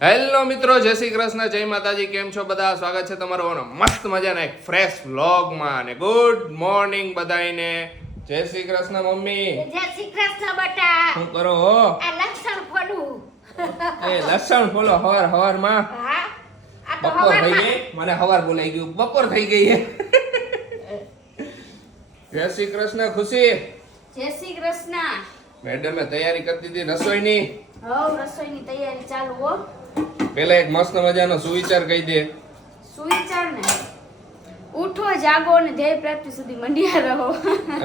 Hello મિત્રો જય શ્રી કૃષ્ણ જય માતાજી કેમ છો બધા? સ્વાગત છે તમારો મસ્ત મજાના એક ફ્રેશ વ્લોગમાં અને ગુડ મોર્નિંગ બધાને જય શ્રી કૃષ્ણ મમ્મી. જય શ્રી કૃષ્ણ બટા. શું કરો હો? આ લક્ષણ ફોડું. એ લસણ ફોલો હવાર હવારમાં બપોર થઈ ગઈ? મને હવાર બોલાઈ ગયું. બપોર થઈ ગઈ જય શ્રી કૃષ્ણ ખુશી. જય શ્રી કૃષ્ણ. મેડમે તૈયારી કરી દીધી રસોઈની. હવ રસોઈની તૈયારી ચાલુ હો. પેલા એક મસ્ત મજાનો સુવિચાર કહી દે. સુવિચાર ને? ઉઠો જાગો અને ધ્યેય પ્રાપ્તિ સુધી મંડિયા રહો.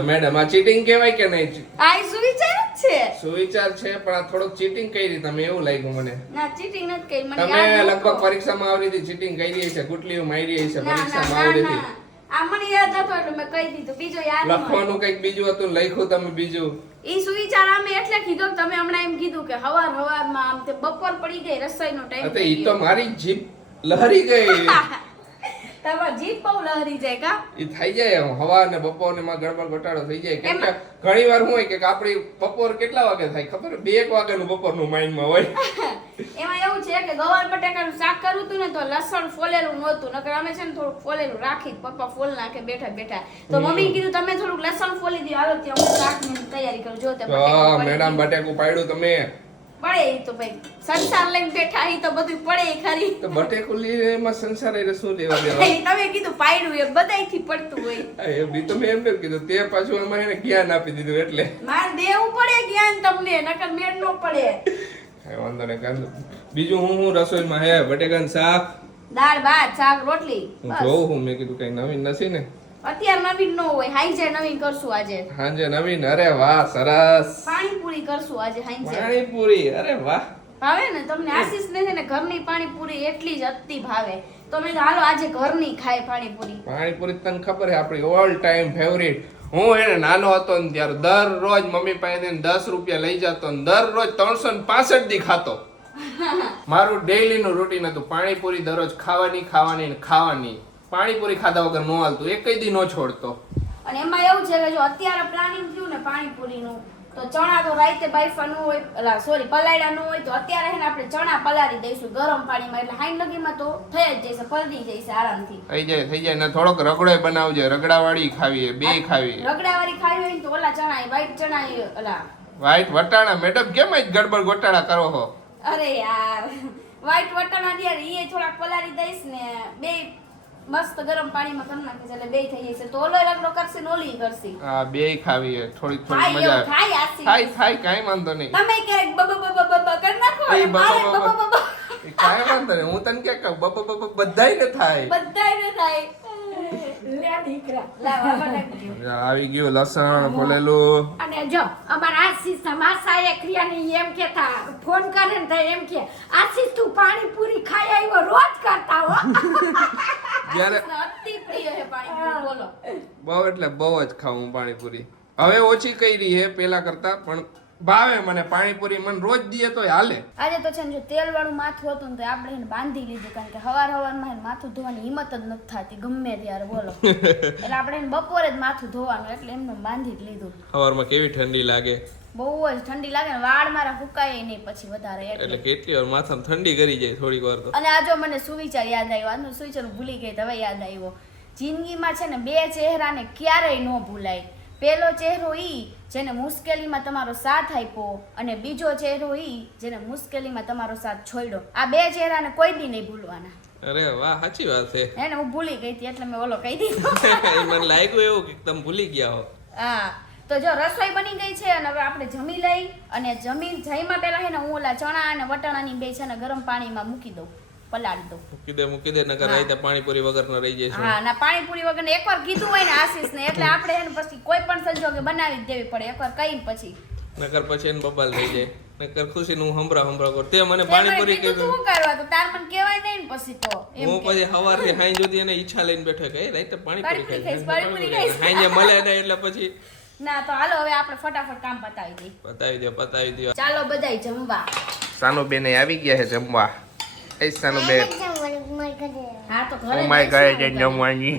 મેડમ આ ચીટિંગ કહેવાય કે નહીં? આ સુવિચાર જ છે. સુવિચાર છે પણ આ થોડોક ચીટિંગ કરી તમે એવું લાગ્યું મને. ના ચીટિંગ નથી કરી મને તમે લગભગ પરીક્ષામાં આવી હતી ચીટિંગ કરી છે ગુટલીઓ મારી છે પરીક્ષામાં આવી હતી આ મને યાદ નતો એટલે મેં કહી દીધું. બીજો યાદ લખવાનું કંઈક બીજું હતું લખ્યું તમે બીજું. ઈ સુવિચાર અમે એટલે કીધો કે તમે હમણાં એમ કીધું કે હવાર હવારમાં આમ તે બપોર પડી ગઈ રસોઈનો ટાઈમ ઈ તો મારી જીભ લહરી ગઈ. તમારી જીભ બહુ લહરી જાય કા? ઈ થઈ જાય હવા ને બપોર ને માં ગડબડ ઘટાડો થઈ જાય. કેમ કે એમાં- ઘણી વાર હોય કે આપણી બપોર કેટલા વાગે થાય ખબર? બે એક વાગ્યાનું બપોરનું માઇન્ડમાં હોય. એમાં એવું છે કે ગવાર બટાકાનું શાક કરવું હતું ને તો લસણ ફોલેલું નહોતું. નકર અમે છે ને થોડુંક ફોલેલું રાખી પપ્પા ફોલ નાખે બેઠા બેઠા. તો મમ્મી કીધું તમે થોડુંક લસણ ફોલી દો હાલો ત્યાં હું તૈયારી કરું. જો બટાકા મેડમ બટાકું પાડ્યું તમે. પડે તો ભાઈ. સંસાર લઈને બેઠા તો બધું પડે ખરી તો બટેકુલી એમાં સંસાર એટલે શું લેવા દેવા? તમે કીધું પાયડું એ બધાયથી પડતું હોય. એ બી તો મેં એમ નથી કીધું? તે પાછું એમાં એને જ્ઞાન આપી દીધું એટલે. માર દેવું પડે જ્ઞાન તમને નકર મેળ નો પડે. વાંધો નહીં કાંદો બીજું હું હું રસોઈમાં હે? બટેકાનું શાક? દાળ ભાત શાક રોટલી. જોઉં હું મેં કીધું કઈ નવીન નથી ને? અત્યારે નવીન નો હોય. હાઈજે નવીન કરશું આજે. સાંજે નવીન. અરે વાહ સરસ. પાણીપુરી કરશું આજે હાઈજે પાણીપુરી. અરે વાહ. ભાવે ને? તમને આશીષ ને છે ને ઘરની પાણીપુરી એટલી જ અતિ ભાવે. તો મેં હાલો આજે ઘરની ખાય પાણીપુરી. પાણીપુરી તને ખબર છે આપણી ઓલ ટાઈમ ફેવરિટ હું એને નાનો હતો ને ત્યારે દરરોજ મમ્મી પાસેથી દસ રૂપિયા લઈ જતો ને દરરોજ ત્રણસો ને પાસઠ દી ખાતો. મારું ડેઈલી નું રૂટીન હતું પાણીપુરી દરરોજ ખાવાની ખાવાની ને ખાવાની. પાણીપુરી ખાધા વગર નો હાલતું. એક દી નો છોડતો. અને એમાં એવું છે કે જો અત્યારે પ્લાનિંગ થયું ને પાણીપુરીનું તો ચણા તો રાતે ન હોય અલા સોરી ન હોય તો અત્યારે છે ને આપણે ચણા પલાળી દઈશું ગરમ પાણીમાં. એટલે હાઈ લગીમાં તો થઈ જ જશે પલળી જશે આરામથી. થઈ જાય થઈ જાય. ને થોડોક રગડો બનાવજે. રગડાવાળી ખાવી બે ખાવી રગડાવાળી ખાવી હોય તો ઓલા ચણા વ્હાઈટ ચણા ય ઓલા વ્હાઈટ વટાણા. મેડમ કેમ જ ગડબડ ગોટાળા કરો છો અરે યાર વ્હાઈટ વટાણા દે એ થોડાક પલાળી દઈશ ને બે મસ્ત ગરમ પાણીમાં કરી નાખીશ એટલે બે થઈ જશે તો ઓલો રગડો કરશે ને ઓલી કરશે આ બે ખાવી થોડી થોડીક મજા થાય. થાય થાય કાંઈ વાંધો નહીં તમે ક્યારેક બબ બબ બબ કરી નાખો એ બબ બબ બબ કાઈ વાંધો નહીં હું તને કે કહું બબ બબ બધાય ને થાય બધાયને થાય આવી ગયું લસણ ફોલેલું અને જો અમારા આશીષ માસા એ ક્રિયાને એમ કેતા ફોન કરે ને એમ કે આશીષ તું પાણીપુરી ખાઈ આવ્યો રોજ કરતા હો. જ્યારે અતિ પ્રિય છે પાણીપુરી બોલો. બહુ એટલે બહુ જ ખાવું પાણીપુરી. હવે ઓછી કરી હે પેલા કરતા પણ ભાવે મને પાણીપુરી મને રોજ દઈએ તો હાલે. આજે તો છે ને જો તેલ વાળું માથું હતું ને તો આપણે એને બાંધી લીધું કારણ કે હવાર હવારમાં એને માથું ધોવાની હિંમત જ નથી થતી ગમે ત્યારે બોલો. એટલે આપણે એને બપોરે જ માથું ધોવાનું એટલે એમને બાંધી જ લીધું. સવારમાં કેવી ઠંડી લાગે? બહુ જ ઠંડી લાગે ને વાળ મારા ફૂકાય નહીં પછી વધારે એટલે. કેટલી વાર માથામાં ઠંડી કરી જાય થોડીક વાર તો. અને આ જો મને સુવિચાર યાદ આવ્યો આજનો સુવિચાર ભૂલી ગઈ હવે યાદ આવ્યો. જિંદગીમાં છે ને બે ચહેરાને ક્યારેય ન ભૂલાય. પહેલો ચહેરો ઈ જેને મુશ્કેલીમાં તમારો સાથ આપ્યો અને બીજો ચહેરો ઈ જેને મુશ્કેલીમાં તમારો સાથ છોડ્યો. આ બે ચહેરાને કોઈ દી નહીં ભૂલવાના. અરે વાહ સાચી વાત છે. હે ને હું ભૂલી ગઈ હતી એટલે મેં ઓલો કહી દીધો. મને લાગ્યું એવું કે તમે ભૂલી ગયા હો. હા તો જો રસોઈ બની ગઈ છે અને હવે આપણે જમી લઈ અને જમી જઈમાં પહેલાં છે ને હું ઓલા ચણા અને વટાણાની બે છે ને ગરમ પાણીમાં મૂકી દઉં. પલાળી દઉં. મૂકી દે મૂકી દે નકર. રાતે પાણીપુરી વગર ન રહી જશે હા ના પાણીપુરી વગર એકવાર કીધું હોય ને આશીષ ને એટલે આપણે એને પછી કોઈ પણ સંજોગે બનાવી જ દેવી પડે એકવાર કઈ પછી. નકર પછી એને બબાલ થઈ જાય. નકર ખુશી નું હમરા હમરા કર. તે મને પાણીપુરી કીધું તું શું કરવા તો? તાર મને કહેવાય નહીં ને પછી તો. એમ હું પછી હવારથી હાઈ સુધી એને ઈચ્છા લઈને બેઠો કે એ રાતે પાણીપુરી પાણીપુરી ખાઈશ, પાણીપુરી ખાઈશ. હાંજે મળે નહીં એટલે પછી. ના તો હાલો હવે આપણે ફટાફટ કામ પતાવી દઈએ. પતાવી દો પતાવી દો ચાલો બધાય જમવા. સાનો બેન આવી ગયા છે જમવા. એ સાનુ બેન હા તો ઘરે ઓ માય જઈશું ગોડ ને જમવાની.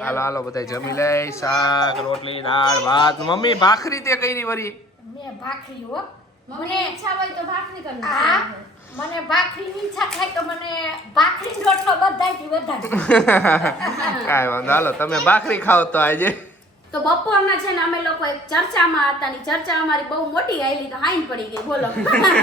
હાલો હાલો. બધા જમી લઈ. શાક રોટલી દાળ ભાત. મમ્મી ભાખરી તે કઈ વરી મેં ભાખરી હો. મને ઈચ્છા હોય તો ભાખરી કરું મને ભાખરીની ઈચ્છા થાય તો મને ભાખરી રોટલો બધાયથી વધારે કાંઈ વાંધો હાલો તમે ભાખરી ખાઓ તો આજે. તો બપોરના છે ને અમે લોકો એક ચર્ચામાં હતા ની ચર્ચા અમારી બહુ મોટી આવેલી તો હાઈન પડી ગઈ બોલો.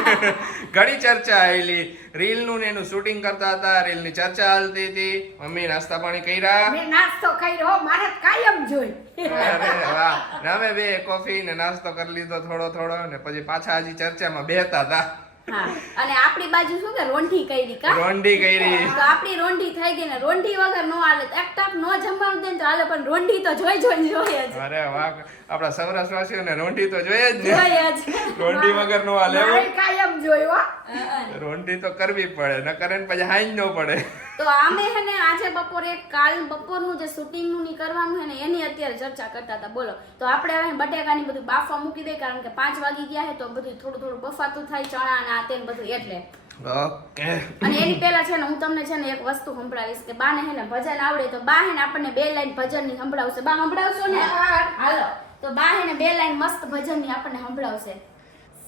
ઘણી ચર્ચા આવેલી રીલનું ને એનું શૂટિંગ કરતા હતા રીલની ચર્ચા હાલતી હતી. મમ્મી નાસ્તા પાણી કર્યા? મેં નાસ્તો કર્યો મારે કાયમ જોઈ. અરે વાહ. ને અમે બે કોફી ને નાસ્તો કરી લીધો થોડો થોડો ને પછી પાછા હજી ચર્ચામાં બેહતા હતા. હા. અને આપણી બાજુ શું કે રોંઢી કરી કા? રોંઢી કરી. તો આપણી રોંઢી થઈ ગઈ ને રોંઢી વગર નો હાલે. એક ટાપ નો જમવાનું દે તો હાલે પણ રોંઢી તો જોઈ જોઈ જોઈએ જ. અરે વાહ. આપણા સૌરાષ્ટ્રવાસીઓને રોંઢી તો જોઈએ જ ને. જોઈએ જ. રોંડી વગર નો હાલે કાયમ જોયો રોંડી તો કરવી પડે ન કરે ને પછી હાઈ ન પડે. તો આમે હે ને આજે બપોરે કાલ બપોરનું જે શૂટિંગનું ની કરવાનું હે ને એની અત્યારે ચર્ચા કરતા હતા. બોલો તો આપણે હવે બટેકાની બધું બાફવા મૂકી દે કારણ કે પાંચ વાગી ગયા હે તો બધું થોડું થોડું બફાતું થાય ચણા અને આ તેમ બધું એટલે. ઓકે. અને એની પહેલા છે ને હું તમને છે ને એક વસ્તુ સંભળાવીશ કે બાને હે ને ભજન આવડે તો બા હે ને આપણને બે લાઈન ભજનની સંભળાવશે. બા સંભળાવશો ને? હાલો. તો બા હે ને બે લાઈન મસ્ત ભજનની આપણને સંભળાવશે.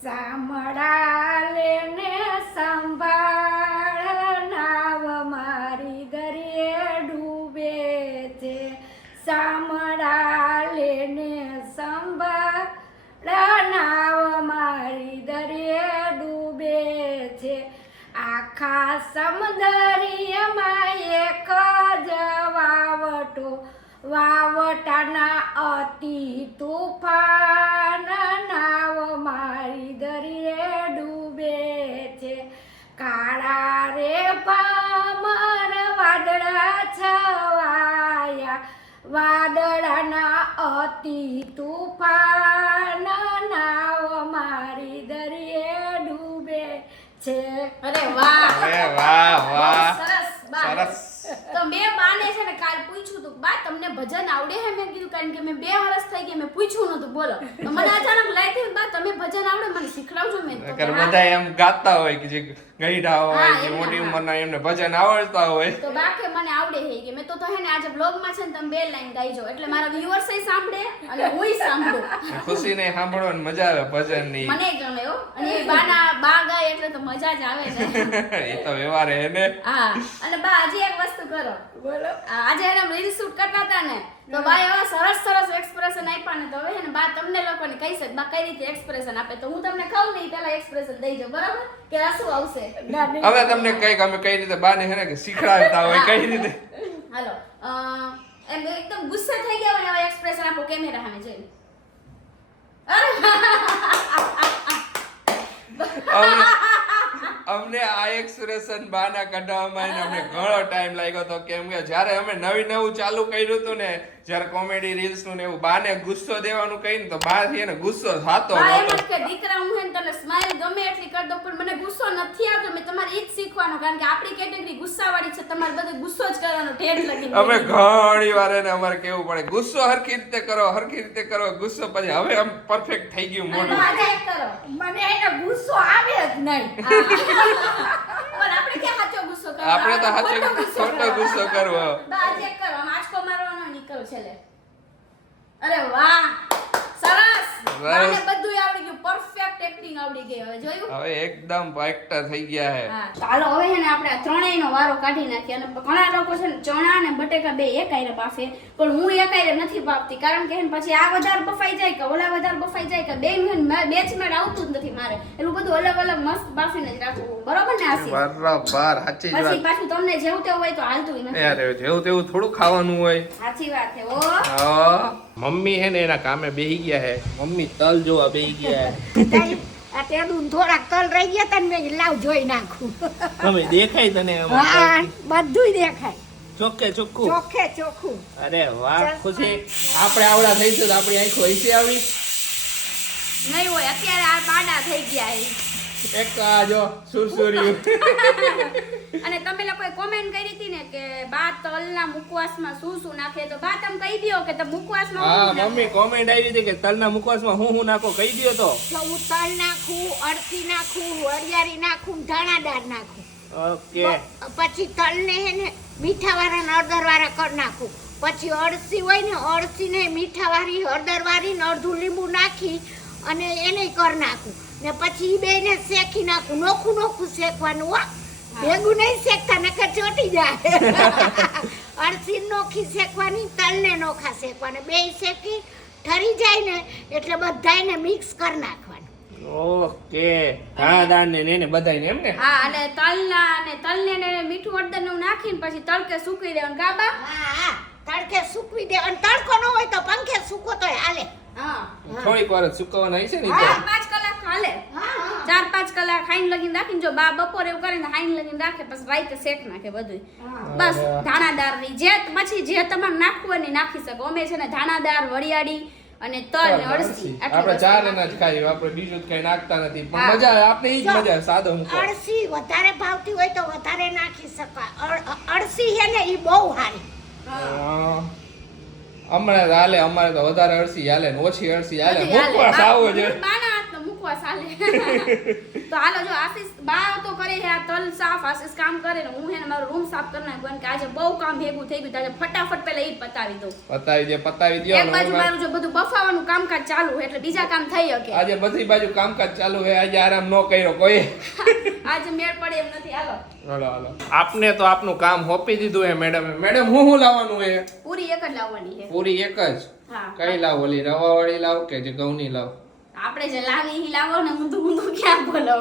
સાંભળા લેને સંભાળ આખા સમુદરિયામાં એક જ વાવટો. વાવટાના અતિ તુફાન નાવ મારી દરિયે ડૂબે છે. કાળા રે પામર વાદળા છવાયા. વાદળાના અતિ તુફાન નાવ મારી દરિયે ડૂબે છે. અરે વાહ! અરે વાહ વાહ બહુ સરસ બા સરસ તો મેં બાને છે ને કાલ પૂછ્યું તું બા તમને ભજન આવડે હે? મેં કીધું કારણ કે મેં બે વર્ષ થઈ ગયા મેં પૂછ્યું નતું બોલો. તો મને અચાનક લાગ્યું બા તમે ભજન આવડે મને શીખડાવજો મેં તો. બધા એમ ગાતા હોય કે જે ગઈડા હોય કે મોટી ઉંમરના એમને ભજન આવડતા હોય. તો બા કે મને આવડે હે કે? મેં તો તો હે ને આજે બ્લોગમાં છે ને તમે બે લાઈન ગાઈજો. એટલે મારા વ્યુઅર્સ સાંભળે અને હુંય સાંભળું. ખુશી ને સાંભળવાની મજા આવે ભજનની મને ગમે હો. અને એ બાના બા ગાય એટલે તો મજા જ આવે ને. એ તો વ્યવહાર હે ને. હા. અને બા હજી એક વસ્તુ કરો. બોલો. આજે એને રીલ શૂટ કરતા હતા ને તો બા એવા સરસ સરસ એક્સપ્રેશન આપ્યા ને તો હવે ને બા તમને લોકોને કહી શકે બા કઈ રીતે એક્સપ્રેશન આપે. તો હું તમને કહું નહીં પેલા એક્સપ્રેશન દઈ જાઉં બરાબર? કે આ શું આવશે? હવે તમને કંઈક અમે કઈ રીતે હે ને કે શીખડાવતા હોય કઈ રીતે? હાલો એમ એકદમ ગુસ્સે થઈ ગયા હોય એવા એક્સપ્રેશન આપો કેમેરા સામે જઈને. અરે અમને આ એક્સપ્રેશન બાના કાઢવામાં અમને ઘણો ટાઈમ લાગ્યો હતો કેમ કે જ્યારે અમે નવી નવું ચાલુ કર્યું હતું ને જ્યારે કોમેડી રીલ્સનું ને એવું બાને ગુસ્સો દેવાનું કહીને તો બાથી એને ગુસ્સો થતો બા એમ જ કે દીકરા હું હે તને સ્માઈલ ગમે એટલી કરી દો પણ મને ગુસ્સો નથી આવતો મેં તમારે ઈ જ શીખવાનું કારણ કે આપણી કેટેગરી ગુસ્સાવાળી છે તમારે બધે ગુસ્સો જ કરવાનો ઠેઠ લગી અમે ઘણી વાર એને અમારે કેવું પડે ગુસ્સો હરખી રીતે કરો હરખી રીતે કરો. ગુસ્સો પછી હવે આમ પરફેક્ટ થઈ ગયું મોઢું. મને એને ગુસ્સો આવે જ નહીં. પણ આપણે ક્યાં સાચો ગુસ્સો કરવો? આપણે તો સાચો ખોટો ગુસ્સો કરવો. બા આજે કરો આંચકો મારવાનો નીકળ છેલ્લે અરે વાહ! સરસ! બાને બધું આવડી ગયું. પરફેક્ટ એક્ટિંગ આવડી ગઈ હવે. જોયું? હવે એકદમ એક્ટર થઈ ગયા હે. ચાલો હવે છે ને આપણે ત્રણેયનો વારો કાઢી નાખીએ. અને ઘણા લોકો છે ને ચણા અને બટેકા બે એકાઈ રે બાફે. પણ હું એકાઈ રે નથી બાફતી. કારણ કે પછી આ વધારે બફાઈ જાય કે ઓલા વધારે બફાઈ જાય કે બે બેચમેન્ટ આવતું જ નથી મારે. એટલું બધું અલગ અલગ મસ્ત બાફીને જ રાખવું. બરોબર ને આસી બરાબર સાચી વાત. પછી પાછું તમને જેવું તેવું હોય તો હાલતું નથી. અરે જેવું તેવું થોડું ખાવાનું હોય. સાચી વાત છે ઓ મમ્મી હે ને એના કામે બેહી ગયા હે. મમ્મી તલ જોવા બેહી ગયા. હે તઈ આ તેડું થોડાક તલ રહી ગયા તને મેં લાવ જોઈ નાખું. તમે દેખાય તને હા બધુંય દેખાય. ચોખ્ખે ચોખ્ખું. ચોખ્ખે ચોખ્ખું. અરે વાહ ખુશી. આપણે આવડા થઈ તો આપણી આંખો હશે આવી. નહીં હોય અત્યારે આ બાડા થઈ ગયા છે એક તો આ જો સુરસુર્યું અને તમે લોકોએ કોમેન્ટ કરી હતી ને કે બા તલના મુખવાસમાં શું શું નાખે તો બા તમે કહી દ્યો કે તમે મુકવાસમાં હા મમ્મી કોમેન્ટ આવી હતી કે તલના મુકવાસમાં હું હું નાખો કહી દ્યો તો. હું તલ નાખું અડસી નાખું વરિયાળી નાખું ધાણાદાર નાખું. ઓકે. પછી તલને હે ને મીઠાવાળા ને હળદરવાળા કરી નાખું. પછી અળસી હોય ને અળસીને મીઠાવાળી હળદરવાળી ને અડધું લીંબુ નાખી અને એને કરી નાખું. ને પછી બે ને શેકી નાખું. નોખું નોખું શેકવાનું હો. ભેગું નહીં શેકતા નકર ચોટી જાય. અળસી નોખી શેકવાની તલને નોખા શેકવાના. બે શેકી ઠરી જાય ને એટલે બધાયને મિક્સ કરી નાખવાનું. ઓકે. હા દાને ને એને બધાને એમ ને? હા અને તલના અને તલને ને મીઠું હળદરનું નાખીને પછી તડકે સૂકવી દેવાનું. ગાબા? હા હા. તડકે સૂકવી દે. અને તડકો ન હોય તો પંખે સૂકો તો હાલે. થોડીક વાર સુકવવાના હશે ને ચાર પાંચ કલાક હાલે. ચાર પાંચ કલાક હાઈન લગીને રાખીને જો બા બપોર એવું કરીને હાઈન લગીને રાખે પછી રાઈતે શેક નાખે બધું બસ ધાણાદારની જે પછી જે તમારે નાખવું ને નાખી શકો. અમે છે ને ધાણાદાર વરિયાળી અને તલ ને અળસી આપણે ચાર. એના જ ખાઈએ. આપણે બીજું કઈ નાખતા નથી. પણ મજા આપણે ઈ જ મજા સાદો હું અળસી વધારે ભાવતી હોય તો વધારે નાખી શકાય. અળસી છે ને એ બહુ સારી હા. હા. અમારે તો હાલે અમારે તો વધારે અળસી હાલે ને ઓછી અળસી હાલે મૂકવા સાવ છે હાથનો હાલે. તો હાલો જો આશીષ બા તો કરે છે આ તલ સાફ આશીષ કામ કરે ને હું હે ને મારો રૂમ સાફ કરી નાખું કે આજે બહુ કામ ભેગું થઈ ગયું આજે ફટાફટ પહેલા ઈ પતાવી દઉં. પતાવી દે પતાવી દે એક ને બાજુ મારું જો બધું બફાવાનું કામકાજ ચાલુ એટલે બીજા કામ થઈ શકે. આજે બધી બાજુ કામકાજ ચાલુ હે આજે આરામ ન કર્યો કોઈ. આજે મેળ પડે એમ નથી હાલો. હાલો હાલો. આપને તો આપનું કામ હોપી દીધું હે મેડમ. મેડમ હું હું લાવવાનું હે પૂરી એક જ લાવવાની છે. પૂરી એક જ? હા. કઈ લાવ ઓલી રવા વાળી લાવ કે જે ઘઉંની લાવ? આપણે જે લાવી લાવો ને ઊંધું ઊંધું ક્યાં બોલો?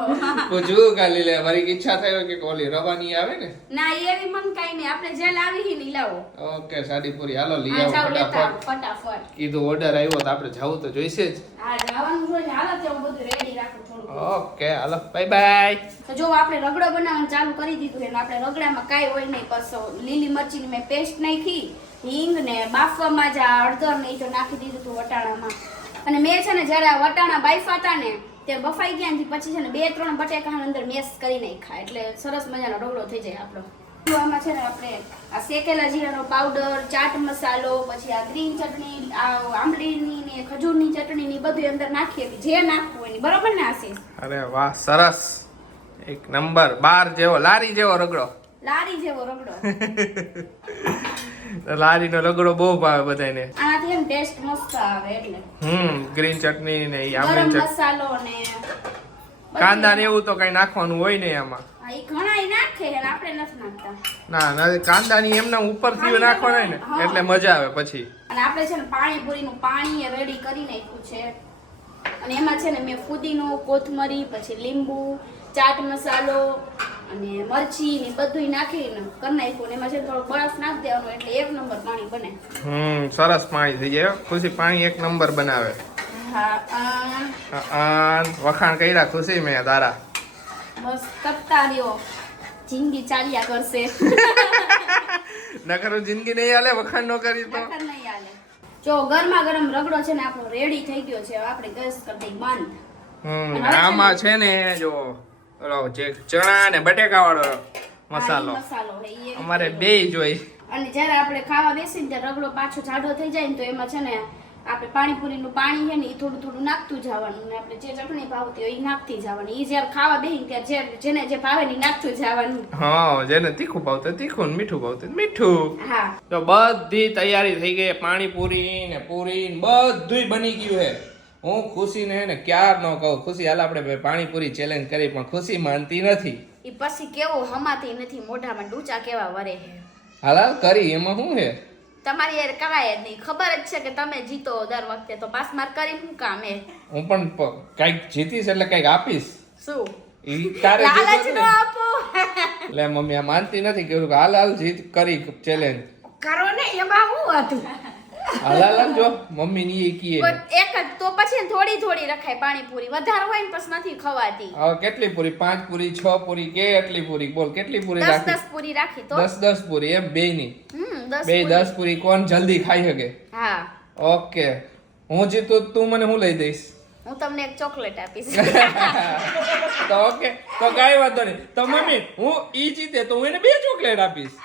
પૂછવું ખાલી લે મારી ઈચ્છા થઈ કે કોલી રવાની આવે ને. ના એવી મન કાઈ નહીં. આપણે જે લાવી હી ઈ લાવો. ઓકે સાડી પૂરી. હાલો લઈ આવો ફટાફટ. ફટાફટ. કીધું ઓર્ડર આવ્યો તો આપણે જવું તો જોઈશે જ. હા જવાનું હોય હાલો તો હું બધું રેડી રાખું થોડું ઓકે હાલો. બાય બાય તો જો આપણે રગડો બનાવવાનું ચાલુ કરી દીધું ને આપણે રગડામાં કાઈ હોય નહીં બસ લીલી મરચીની મેં પેસ્ટ નાખી હિંગ ને બાફવામાં જ આ હળદર ને તો નાખી દીધું હતું વટાણામાં. અને મેં છે ને જ્યારે વટાણા બાફા હતા ને ત્યારે બફાઈ ગયા ને પછી છે ને બે ત્રણ બટેકા અંદર મેસ કરી નાખ્યા. એટલે સરસ મજાનો રગડો થઈ જાય આપણો. આમાં છે ને આપણે આ શેકેલા જીરાનો પાવડર ચાટ મસાલો પછી આ ગ્રીન ચટણી આ આંબલીની ને ખજૂરની ચટણી ની બધું અંદર નાખીએ જે નાખવું હોય ને બરોબર ને આશીષ? અરે વાહ સરસ. એક નંબર. બાર જેવો લારી જેવો રગડો. લારી જેવો રગડો. લારીનો રગડો બહુ ભાવે બધાને આનાથી એમ ટેસ્ટ મસ્ત આવે એટલે. હમ ગ્રીન ચટણી ને આમલી ચટણી મસાલો ને કાંદા ને એવું તો કઈ નાખવાનું હોય ને આપણે ના ના કાંદા ની એમના ઉપરથી નાખવાના ને એટલે મજા આવે પછી. અને આપણે છે ને પાણીપુરીનું પાણી રેડી કરી નાખ્યું છે. અને એમાં છે ને મેં ફુદીનો કોથમરી પછી લીંબુ ચાટ મસાલો અને મરચી ને બધું નાખીને કરી નાખ્યું એમાં છે થોડો બરફ નાખી દેવાનો એટલે એક નંબર પાણી બને. હમ સરસ પાણી થઈ જાય. ખુશી પાણી એક નંબર બનાવે. હા વખાણ કર્યા ખુશી મેં તારા. બસ કરતા રહ્યો. જિંદગી ચાલ્યા કરશે. નકર જિંદગી નહીં હાલે વખાણ ન કરી તો. નકર નહીં હાલે. જો ગરમા ગરમ રગડો છે ને આપણો રેડી થઈ ગયો છે. આપણે ગેસ કરી દઈ બંધ. હમ આમાં છે ને જો ઓલો જે ચણા ને બટેકા વાળો મસાલો છે અમારે બે જોઈ અને જ્યારે આપણે ખાવા બેસીને ત્યારે રગડો પાછો જાડો થઈ જાય ને તો એમાં છે ને આપણે પાણીપુરીનું પાણી છે ને એ થોડું થોડું નાખતું જવાનું ને આપણે જે ચટણી ભાવતી હોય એ નાખતી જવાની. એ જ્યારે ખાવા બેસીને ત્યારે જે જેને જે ભાવે ને નાખતું જવાનું. હા જેને તીખું ભાવતું તીખું ને મીઠું ભાવતું મીઠું. હા. તો બધી તૈયારી થઈ ગઈ પાણીપુરી ને પૂરી ને બધુંય બની ગયું હે હું ખુશીને હે ને ક્યાર ન કહું. ખુશી હાલ આપણે પાણીપુરી ચેલેન્જ કરી પણ ખુશી માનતી નથી. એ પછી કેવું હમાતી નથી મોઢામાં ડૂચા કેવા વરે હે? હાલ હાલ કરી એમાં શું હે? તમારી યાર કરાય જ નહીં. ખબર જ છે કે તમે જીતો દર વખતે તો પાસ માર્ક કરી શું કામ હે? હું પણ કંઈક જીતીશ એટલે કંઈક આપીશ. શું? ઈ તારે લાલચ ન. આપો. એટલે મમ્મી આ માનતી નથી કે હાલ હાલ જીત કરી ચેલેન્જ કરો ને એમાં શું હતું? હાલ હાલ હાલ જો મમ્મી ની એક એક જ તો પછી થોડી થોડી રખાય પાણીપુરી. વધારે હોય ને પછી નથી ખવાતી. હવે કેટલી પૂરી? પાંચ પૂરી છ પૂરી કે એટલી પૂરી? બોલ કેટલી પૂરી દસ રાખી? દસ પૂરી રાખી તો. દસ દસ પૂરી એમ બે ની બે પૂરી. દસ પૂરી કોણ જલ્દી ખાઈ શકે? હા. ઓકે. હું જીતું તું મને હું લઈ દઈશ? હું તમને એક ચોકલેટ આપીશ. તો ઓકે. તો કઈ વાંધો નહીં. તો મમ્મી હું ઈ જીતે તો હું એને બે ચોકલેટ આપીશ.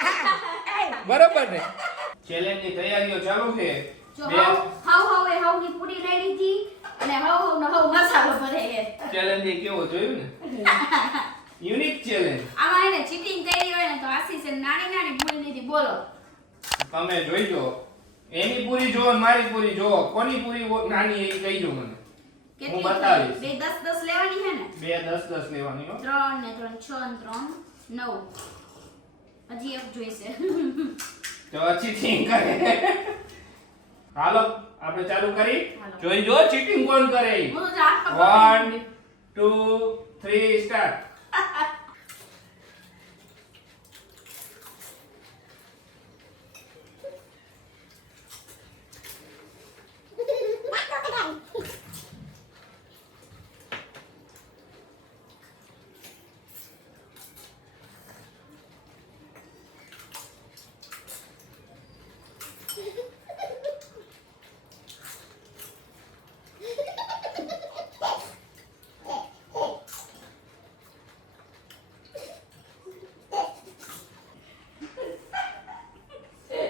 બરોબર ને? ચેલેન્જની તૈયારીઓ ચાલુ છે. જો હાવ હાવ હાવ એ હાવની પૂરી લઈ લીધી અને હાવ હાવ નો હાવ મસાલો ભરે છે ચેલેન્જ એ કેવો જોયું ને? યુનિક ચેલેન્જ આમાં એને ચીટિંગ કરી હોય ને તો આશીષે નાની નાની ભૂલ લીધી બોલો. તમે જોઈજો. એની પૂરી જો મારી પૂરી જો કોની પૂરી નાની એ કહીજો મને. કેટલી બતાવીશ. બે દસ દસ લેવાની છે ને? બે દસ દસ લેવાની હો. ત્રણ ને ત્રણ છ ને ત્રણ નવ. હજી એક જોઈશે. તો ચીટિંગ કરે હાલો આપણે ચાલુ કરી જોઈ જો ચીટિંગ કોણ કરે ઈ. હું તો હાથ પકડી વન લીધી. ટુ થ્રી સ્ટાર્ટ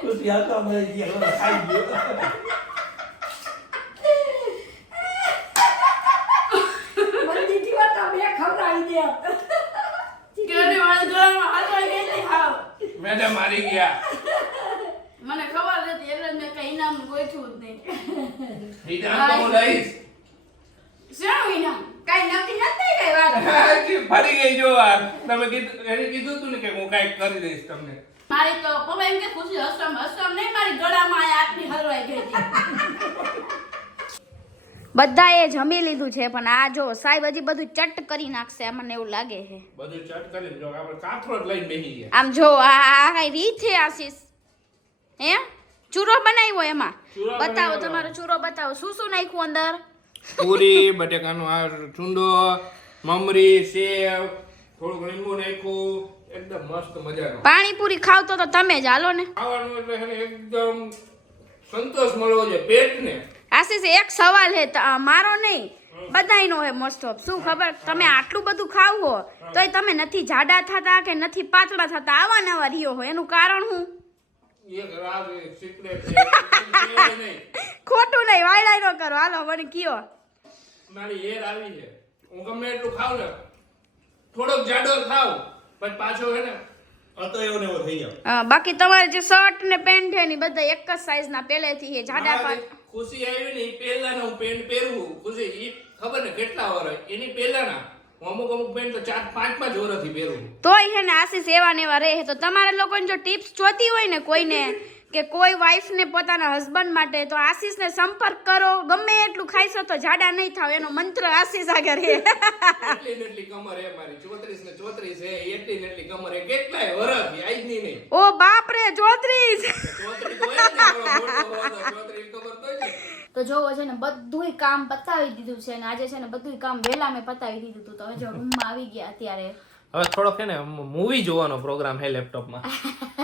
ખુશી હાથમાં મળી ગઈ હવે ખાઈ ગયો મંદી જીવા તો બે ખવડાવી દે કેરી વાળી ગળામાં હાથ વાળી ગઈ હતી હાવ. મેડમ મારી ગયા. મને ખબર હતી એટલે મેં કઈ નામ ગોઠવું જ નહીં. તો હું લઈશ. ઇનામ? કાંઈ નક્કી નથી કઈ વાત? ફરી ગઈ જો તમે કીધું એને કીધું તું ને કે હું કંઈક કરી દઈશ તમને મારી તો પપ્પા એમ કે ખુશી હસમ હસમ નહીં મારી ગળામાં આ આટલી હલવાઈ ગઈ હતી બધાએ જમી લીધું છે પણ આ જો સાહેબ હજી બધું ચટ કરી નાખશે મને એવું લાગે છે. બધું ચટ કરી જો આપણે કાથરો લઈને બેહી ગયા. આમ જો આ આ કઈ રીત છે આશીષ? હે? ચૂરો બનાવ્યો એમાં? બતાવો તમારો ચૂરો બતાવો. શું શું નાખ્યું અંદર? પૂરી બટેકાનો આ ચૂંડો મમરી સેવ થોડું લીંબુ નાખ્યું. એકદમ મસ્ત મજાનો. પાણીપુરી ખાવતો તો તમે જ હાલો ને. ખાવાનું એટલે એકદમ સંતોષ મળવો જોઈએ પેટને. આશીષ એક સવાલ હે મારો નહીં બધાયનો હે મોસ્ટ ઓફ શું ખબર? તમે આટલું બધું ખાવ હો તોય તમે નથી જાડા થતા કે નથી પાતળા થતા? આવા નવા રહ્યો હો એનું કારણ હું ખોટું નહીં વાયડાઈ નો કરો. હાલો મને કયો. મારી હેર આવી છે. હું ગમે એટલું ખાવ ને થોડોક જાડો ખાવ પણ પાછો હે ને બાકી તમારે જે શર્ટ ને પેન્ટ છે ને બધા એક જ સાઈઝ ના પહેલેથી જાડા ખુશી આવી ને એ પહેલાના હું પેન્ટ પહેરવું ખુશી એ ખબર ને કેટલા વર એની પહેલાના. અમુક અમુક પેન્ટ તો ચાર પાંચ પાંચ વર્ષથી પહેરવું તોય છે આશીષ એવા ને એવા રહે તો તમારા લોકોને જો ટિપ્સ જોતી હોય ને કોઈને કે કોઈ વાઈફને પોતાના હસબન્ડ માટે તો આશીષને સંપર્ક કરો ગમે એટલું ખાઈશો તો જાડા નહીં થાવ એનો મંત્ર આશીષ આગળ છે એટલી એટલી કમર હે મારી ચોત્રીસ ને ચોત્રીસ હે એટલી ને એટલી કમર હે કેટલાય વર્ષ આજની નહીં. ઓ બાપ રે ચોત્રીસ. ચોત્રીસ તો એ મોટો તો તો જોવો છે ને બધુંય કામ પતાવી દીધું છે ને આજે છે ને બધુંય કામ વહેલા મેં પતાવી દીધું તું તો હવે જો રૂમમાં આવી ગયા અત્યારે. હવે થોડોક છે ને મૂવી જોવાનો પ્રોગ્રામ હે લેપટોપમાં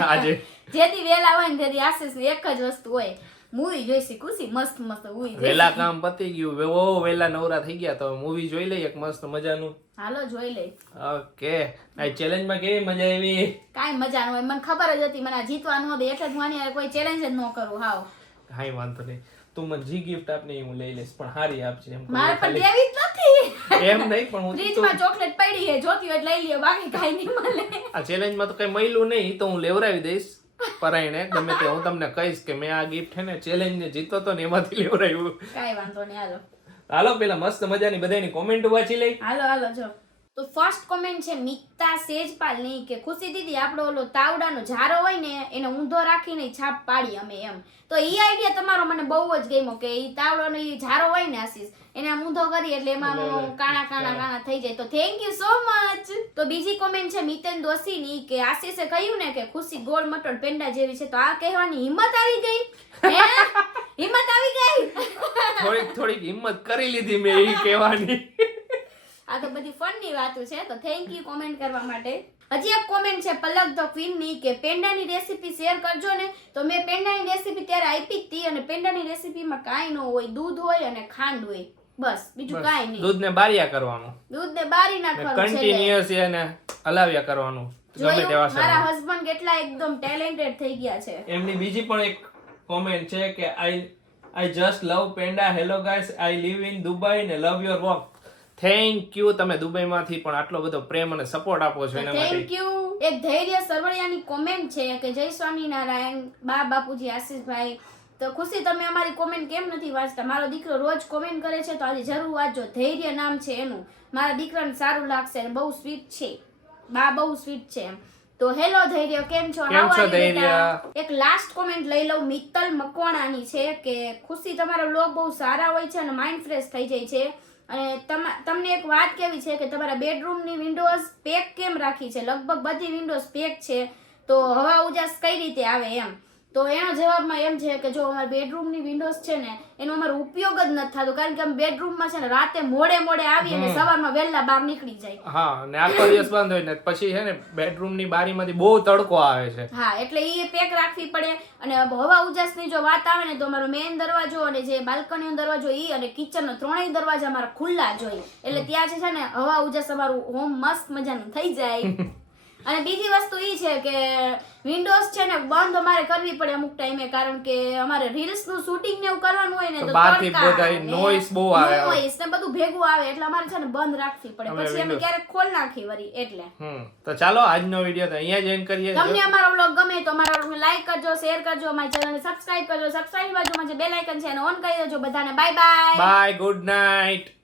આજે. જેથી વેલા હોય ને તેથી આશીષ એક જ વસ્તુ હોય. મૂવી જોઈશી ખુશી મસ્ત મસ્ત મૂવી વેલા કામ પતી ગયું. બહુ વેલા નવરા થઈ ગયા. તો મૂવી જોઈ લઈએ એક મસ્ત મજાનું. હાલો જોઈ લઈ. ઓકે. આ ચેલેન્જમાં કેવી મજા આવી? કાઈ મજા ન હોય. મને ખબર જ હતી મને જીતવાનું હતું એટલે જ હું આની કોઈ ચેલેન્જ જ ન કરું. હાવ. કાઈ વાંધો નહીં. તું મને જી ગિફ્ટ આપને હું લઈ લઈશ પણ હારી આપજે એમ મારે પણ દેવી જ નથી. એમ નહીં પણ હું ફ્રીજમાં ચોકલેટ પડી છે જોતી હોય લઈ લ્યો બાકી કાઈ નહીં મળે. આ ચેલેન્જમાં તો કઈ મળ્યું નહીં તો હું લેવરાવી દઈશ પરાઈને ગમે તે હું તમને કહીશ કે મેં આ ગિફ્ટ છે ને ચેલેન્જ ને જીતો તો ને એમાંથી લેવરાયું. કાઈ વાંધો નહીં હાલો. હાલો પેલા મસ્ત મજાની બધાની કોમેન્ટ વાંચી લઈ. હાલો હાલો જો. તો ફર્સ્ટ કોમેન્ટ છે મિત્તા સેજપાલની કે ખુશી દીદી આપણો ઓલો તાવડાનો ઝારો હોય ને એને ઊંધો રાખીને છાપ પાડી અમે એમ. તો એ આઈડિયા તમારો મને બહુ જ ગમ્યો કે એ તાવડાનો એ ઝારો હોય ને આશીષ એને આમ ઊંધો કરી એટલે એમાં કાણા કાણા કાણા થઈ જાય. તો થેન્ક યુ સો મચ તો બીજી કોમેન્ટ છે મિતેન દોશીની કે આશીષે કહ્યું ને કે ખુશી ગોળ મટોળ પેંડા જેવી છે. તો આ કહેવાની હિંમત આવી ગઈ. હિંમત આવી ગઈ? થોડીક થોડીક હિંમત કરી લીધી મેં એ કહેવાની. આ તો બધી ફનની વાતો છે તો થેન્ક યુ કોમેન્ટ કરવા માટે. હજી એક કોમેન્ટ છે પલક ધ ક્વીનની કે પેંડાની રેસીપી શેર કરજો ને. તો મેં પેંડાની રેસીપી ત્યારે આપી હતી અને પેંડાની રેસીપીમાં કાંઈ ન હોય દૂધ હોય અને ખાંડ હોય. બસ બીજું કાંઈ નહીં. દૂધને બારિયા કરવાનું. દૂધ ને બારી નાખવાનું કન્ટિન્યુઅસ એને હલાવ્યા કરવાનું. ગમે તેવા મારા હસબન્ડ કેટલા એકદમ ટેલેન્ટેડ થઈ ગયા છે. એમની બીજી પણ એક કોમેન્ટ છે કે I I just love penda hello guys I live in Dubai ને love your work thank you તમે દુબઈમાંથી પણ આટલો બધો પ્રેમ અને સપોર્ટ આપો છો એના માટે. થેન્ક યુ એક ધૈર્ય સરવડિયાની કોમેન્ટ છે કે જય સ્વામિનારાયણ બા બાપુજી આશીષભાઈ. તો ખુશી તમે અમારી કોમેન્ટ કેમ નથી વાંચતા? મારો દીકરો રોજ કોમેન્ટ કરે છે તો આજે જરૂર વાંચજો. ધૈર્ય નામ છે એનું. મારા દીકરાને સારું લાગશે અને બહુ સ્વીટ છે. બા બહુ સ્વીટ છે એમ. તો હેલો ધૈર્ય કેમ છો? કેમ છો ધૈર્ય? એક લાસ્ટ કોમેન્ટ લઈ લઉં મિત્તલ મકવાણાની છે કે ખુશી તમારો લોગ બહુ સારા હોય છે અને માઇન્ડ ફ્રેશ થઈ જાય છે. અને તમા- તમને એક વાત કેવી છે કે તમારા બેડરૂમની વિન્ડોઝ પેક કેમ રાખી છે? લગભગ બધી વિન્ડોઝ પેક છે. તો હવા ઉજાસ કઈ રીતે આવે એમ? તો એના જવાબમાં એમ છે કે જો અમારા બેડરૂમની વિન્ડોઝ છે ને એનો અમારો ઉપયોગ જ નથી થતો કારણ કે અમે બેડરૂમમાં છે ને રાતે મોડે મોડે આવી અને સવારમાં વહેલા બહાર નીકળી જાય. હા ને આખો દિવસ બંધ હોય ને પછી છે ને બેડરૂમની બારીમાંથી બહુ તડકો આવે છે. હા એટલે એ પેક રાખવી પડે અને હવા ઉજાસની જો વાત આવે ને તો અમારો મેઇન દરવાજો અને જે બાલ્કનીનો દરવાજો એ અને કિચનનો ત્રણેય દરવાજા અમારા ખુલ્લા જ હોય. એટલે ત્યાં છે ને હવા ઉજાસ અમારું હોમ મસ્ત મજાનું થઈ જાય. અને બીજી વસ્તુ ઈ છે કે વિન્ડોઝ છે ને બંધ અમારે કરવી પડે અમુક ટાઈમે કારણ કે અમારે રીલ્સનું શૂટિંગ ને એવું કરવાનું હોય ને તો બહારથી તડકા બધા બહુ આવે. નોઈસ ને બધું ભેગું આવે એટલે અમારે છે ને બંધ રાખવી પડે. પછી અમે ક્યારેક ખોલ નાખી વરી એટલે. હમ તો ચાલો આજનો વિડિયો તો અહીંયા જ એન્ડ કરીએ. તમને અમારો વ્લોગ ગમે તો અમારો લાઈક કરજો શેર કરજો અમારી ચેનલને સબસ્ક્રાઇબ કરજો. સબસ્ક્રાઇબ બાજુમાં જે બેલ આઇકન છે એને ઓન કરી દેજો બધાને. Bye bye bye good night